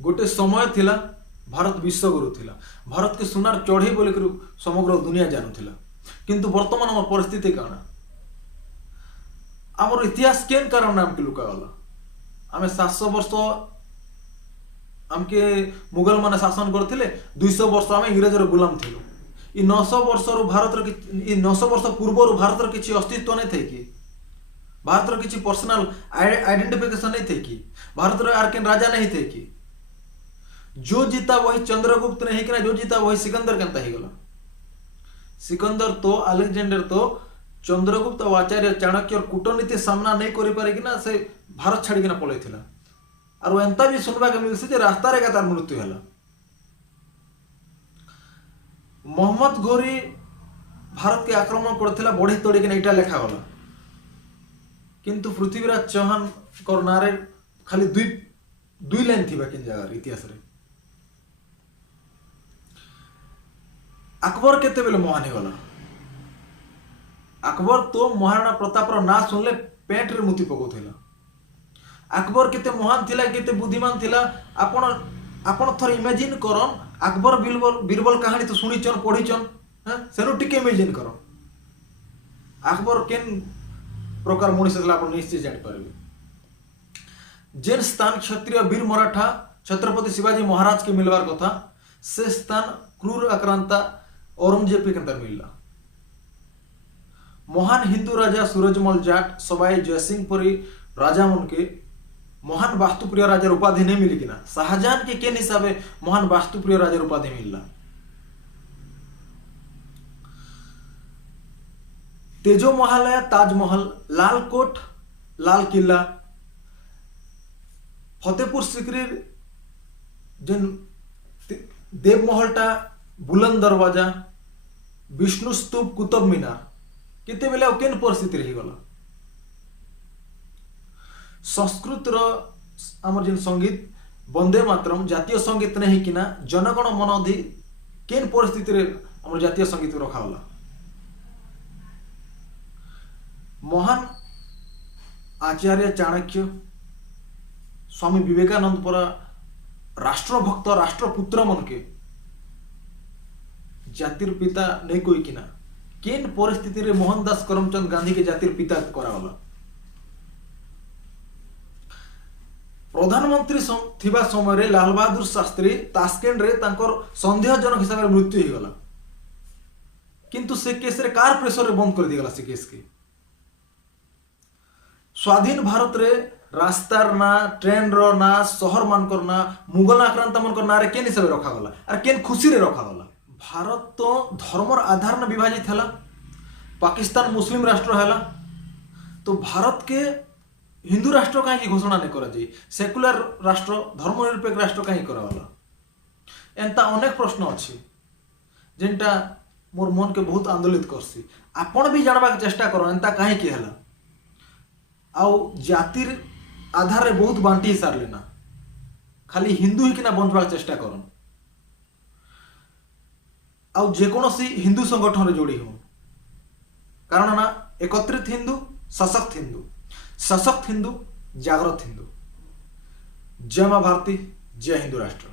गोटे समय थिला भारत विश्वगुरु थिला, भारत के सुनार चढ़े बोल समग्र दुनिया जानूला। किंतु वर्तमान आम परिस्थिति कण, आमर इतिहास केन कारण आमके लुकागला। आम 700 वर्ष आमके मुगल माने शासन करथिले, 200 वर्ष आम इंग्रेजर गुलाम थिलु। इ 900 वर्ष भारत 900 वर्ष पूर्व भारत किसी अस्तित्व नहीं थे कि भारत किसी पर्सनल आइडेंटिफिकेशन नहीं थे कि भारत आर केन राजा नहीं थे कि जो जीता वही चंद्रगुप्त नहीं कि जो जीता वही सिकंदर केनता ही गला। सिकंदर तो अलेक्जेंडर तो चंद्रगुप्त और आचार्य चाणक्य और कूटनीति सामना नहीं करि पारे कि ना से भारत छाड़ी किना पलैथिला। और एंता भी सुनबा के मिलसे जे रास्ता रे तार मृत्यु होला। मोहम्मद घोरी भारत के आक्रमण करथिला बढ़ी तोड़ी किना इटा लेखा गला। किंतु पृथ्वीराज चौहान कर नारे खाली दुई लाइन थी किन जगह इतिहास रे। अकबर केते बेले महान हो गला। अकबर तो महाराणा प्रताप रो ना सुनले पेट रे मुती पकोथिला। अकबर केते महान थिला, केते बुद्धिमान थिला। आपण थोर इमेजिन करन अकबर बीरबल कहानी तो सुनिचन पढ़ीचन, सेनु टिके इमेजिन करो अकबर केन प्रकार मनीष था आप निश्चय जानीपारे। जेन स्थान क्षत्रिय वीर मराठा छत्रपति शिवाजी महाराज के मिलवार कथा से स्थान क्रूर आक्रांता औरंगजेब के अंदर मिलला। महान हिंदू राजा सूरजमल जाट सवाई जयसिंह परी राजा मन के महान वास्तुप्रिय राजा उपाधि नहीं मिली कि ना। शाहजहां के केन हिसाबे महान वास्तुप्रिय राजा उपाधि मिलला। तेजो महालय, ताजमहल, लालकोट, लाल किला, फतेहपुर सिकरीर जेन देवमहलटा, बुलंद दरवाजा, विष्णु स्तूप, कुतुब मीनार केते बेले केन परिस्थिति रही गला। संस्कृत आमर जेन संगीत वंदे मातरम जातीय संगीत नहीं कि ना जनगण मन अधि केन परिस्थिति रे आमर जातीय संगीत रखा गला। महान आचार्य चाणक्य, स्वामी विवेकानंद परा राष्ट्रभक्त राष्ट्रपुत्र मन के जातिर पिता नहीं कोई किना केन परिस्थिति रे मोहनदास करमचंद गांधी के जातिर पिता करागला। प्रधानमंत्री थिबा समय रे लाल बहादुर शास्त्री तास्केंड रे तांकर संदेहजनक हिसाब रे मृत्यु हो गला। किंतु से केस रे कार प्रेशर रे बंद कर दिगला। से केस के स्वाधीन भारत रे रास्तार ना, ट्रेन रो ना, शहर मानकर ना, मुगल आक्रांत मानकर ना रे केन हिसाब रे रखा गला और केन खुशी रे रखा गला। भारत तो धर्मर आधार न विभाजित हैला, पाकिस्तान मुस्लिम राष्ट्र हैला, तो भारत के हिंदू राष्ट्र कहीं घोषणा नहीं करा जाए, सेकुलर राष्ट्र धर्मनिरपेक्ष राष्ट्र कहीं कराला। एंता अनेक प्रश्न अच्छी जेनटा मोर मन के बहुत आंदोलित करसी। आपण भी जानवा चेष्टा करो एंता कहीं कि हैला। आउ जातिर आधार रे बहुत बांटी सार लेना, खाली हिंदू ही किना बंचवा चेष्टा करन। आउ जेकोसी हिंदू संगठन रे जोड़ी हो, कारण ना एकत्रित हिंदू, सशक्त हिंदू, सशक्त हिंदू, जागृत हिंदू। जय मां भारती, जय हिंदू राष्ट्र।